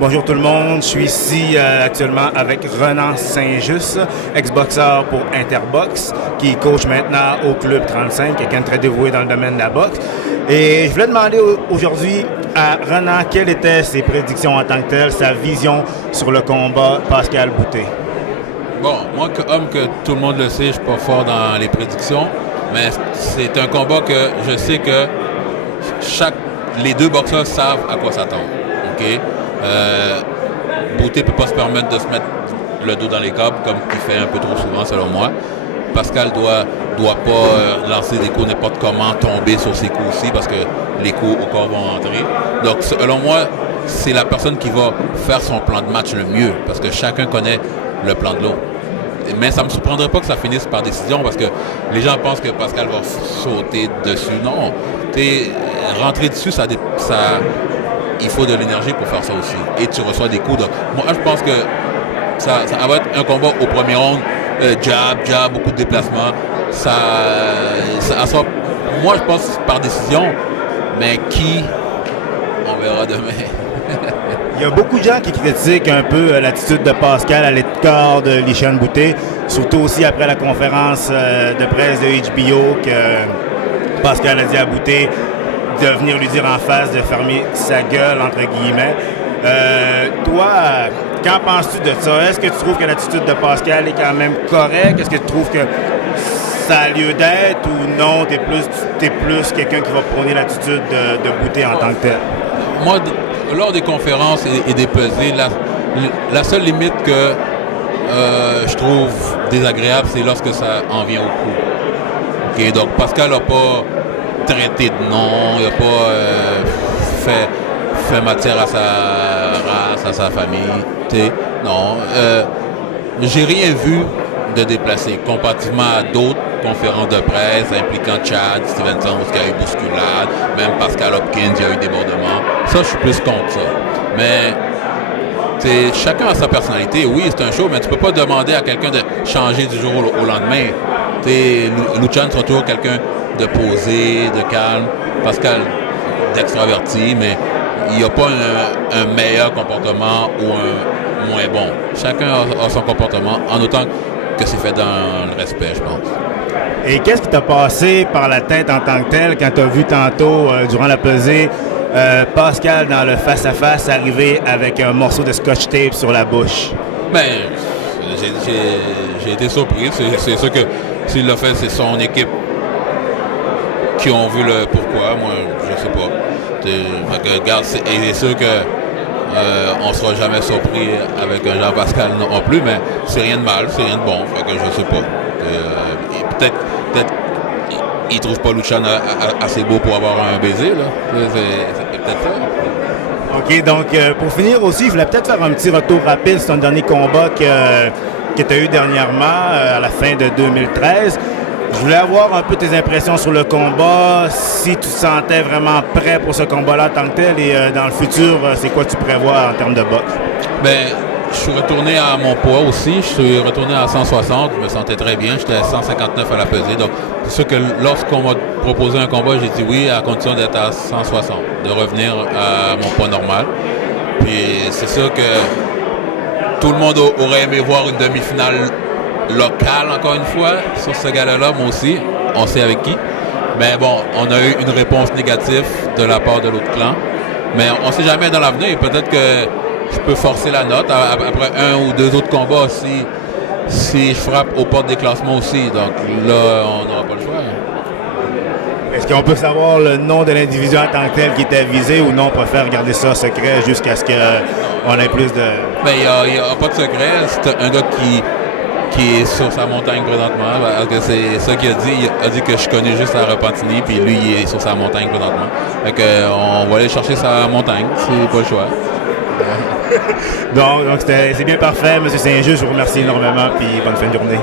Bonjour tout le monde, je suis ici actuellement avec Renan Saint-Just, ex-boxeur pour Interbox, qui coach maintenant au Club 35, quelqu'un de très dévoué dans le domaine de la boxe. Et je voulais demander aujourd'hui à Renan quelles étaient ses prédictions en tant que telles, sa vision sur le combat Pascal Boutet. Bon, moi, homme que tout le monde le sait, je suis pas fort dans les prédictions, mais c'est un combat que je sais que les deux boxeurs savent à quoi s'attendre. OK? Boutet ne peut pas se permettre de se mettre le dos dans les câbles comme il fait un peu trop souvent selon moi. Pascal doit pas lancer des coups n'importe comment, tomber sur ses coups aussi parce que les coups au corps vont entrer. Donc selon moi, c'est la personne qui va faire son plan de match le mieux parce que chacun connaît le plan de l'autre. Mais ça ne me surprendrait pas que ça finisse par décision parce que les gens pensent que Pascal va sauter dessus. Non, rentrer dessus, il faut de l'énergie pour faire ça aussi. Et tu reçois des coups. Donc, moi, je pense que ça va être un combat au premier round. Jab, beaucoup de déplacements. Ça sera, moi, je pense par décision. Mais qui, on verra demain. Il y a beaucoup de gens qui critiquent un peu l'attitude de Pascal à l'écart de Lishan Boutet, surtout aussi après la conférence de presse de HBO que Pascal a dit à Boutet de venir lui dire en face de fermer sa gueule, entre guillemets. Toi, qu'en penses-tu de ça? Est-ce que tu trouves que l'attitude de Pascal est quand même correcte? Est-ce que tu trouves que ça a lieu d'être ou non? T'es plus quelqu'un qui va prôner l'attitude de Boutet en tant que tel? Moi, lors des conférences et des pesées, la seule limite que je trouve désagréable, c'est lorsque ça en vient au coup. Okay, donc Pascal n'a pas traité de nom, il n'a pas fait matière à sa race, à sa famille. Non. J'ai rien vu de déplacé, comparativement à d'autres conférences de presse impliquant Chad Stevenson, où il y a eu bousculade, même Pascal Hopkins, il y a eu débordement. Ça, je suis plus contre ça. Mais chacun a sa personnalité. Oui, c'est un show, mais tu peux pas demander à quelqu'un de changer du jour au lendemain. Luchan sera toujours quelqu'un de posé, de calme. Pascal, d'extraverti, mais il n'y a pas un meilleur comportement ou un moins bon. Chacun a son comportement, en autant que c'est fait dans le respect, je pense. Et qu'est-ce qui t'a passé par la tête en tant que tel quand tu as vu tantôt, durant la pesée, Pascal dans le face-à-face arriver avec un morceau de scotch tape sur la bouche? Ben, j'ai été surpris. C'est sûr que s'il l'a fait, c'est son équipe qui ont vu le pourquoi. Moi, je sais pas. Regarde, c'est sûr que on ne sera jamais surpris avec un Jean-Pascal non plus, mais c'est rien de mal, c'est rien de bon. Fait que je sais pas. Peut-être il trouve pas Luchan assez beau pour avoir un baiser, là. C'est peut-être ça. OK, donc pour finir aussi, je voulais peut-être faire un petit retour rapide sur ton dernier combat que tu as eu dernièrement, à la fin de 2013. Je voulais avoir un peu tes impressions sur le combat, si tu te sentais vraiment prêt pour ce combat-là en tant que tel, et dans le futur, c'est quoi tu prévois en termes de boxe? Ben, je suis retourné à mon poids aussi. Je suis retourné à 160. Je me sentais très bien. J'étais à 159 à la pesée. Donc, c'est sûr que lorsqu'on m'a proposé un combat, j'ai dit oui à condition d'être à 160, de revenir à mon poids normal. Puis, c'est sûr que tout le monde aurait aimé voir une demi-finale locale, encore une fois, sur ce gala-là. Moi aussi, on sait avec qui. Mais bon, on a eu une réponse négative de la part de l'autre clan. Mais on ne sait jamais dans l'avenir. Peut-être que je peux forcer la note après un ou deux autres combats si je frappe aux portes des classements aussi. Donc là, on n'aura pas le choix. Est-ce qu'on peut savoir le nom de l'individu en tant que tel qui était visé ou non, on préfère garder ça secret jusqu'à ce qu'on ait plus de... Bien, il n'y a pas de secret. C'est un gars qui est sur sa montagne présentement. Parce que c'est ça qu'il a dit. Il a dit que je connais juste à Repentigny, puis lui, il est sur sa montagne présentement. Fait qu'on va aller chercher sa montagne. C'est pas le choix. Donc c'est bien parfait, M. Saint-Just. Je vous remercie énormément, puis bonne fin de journée.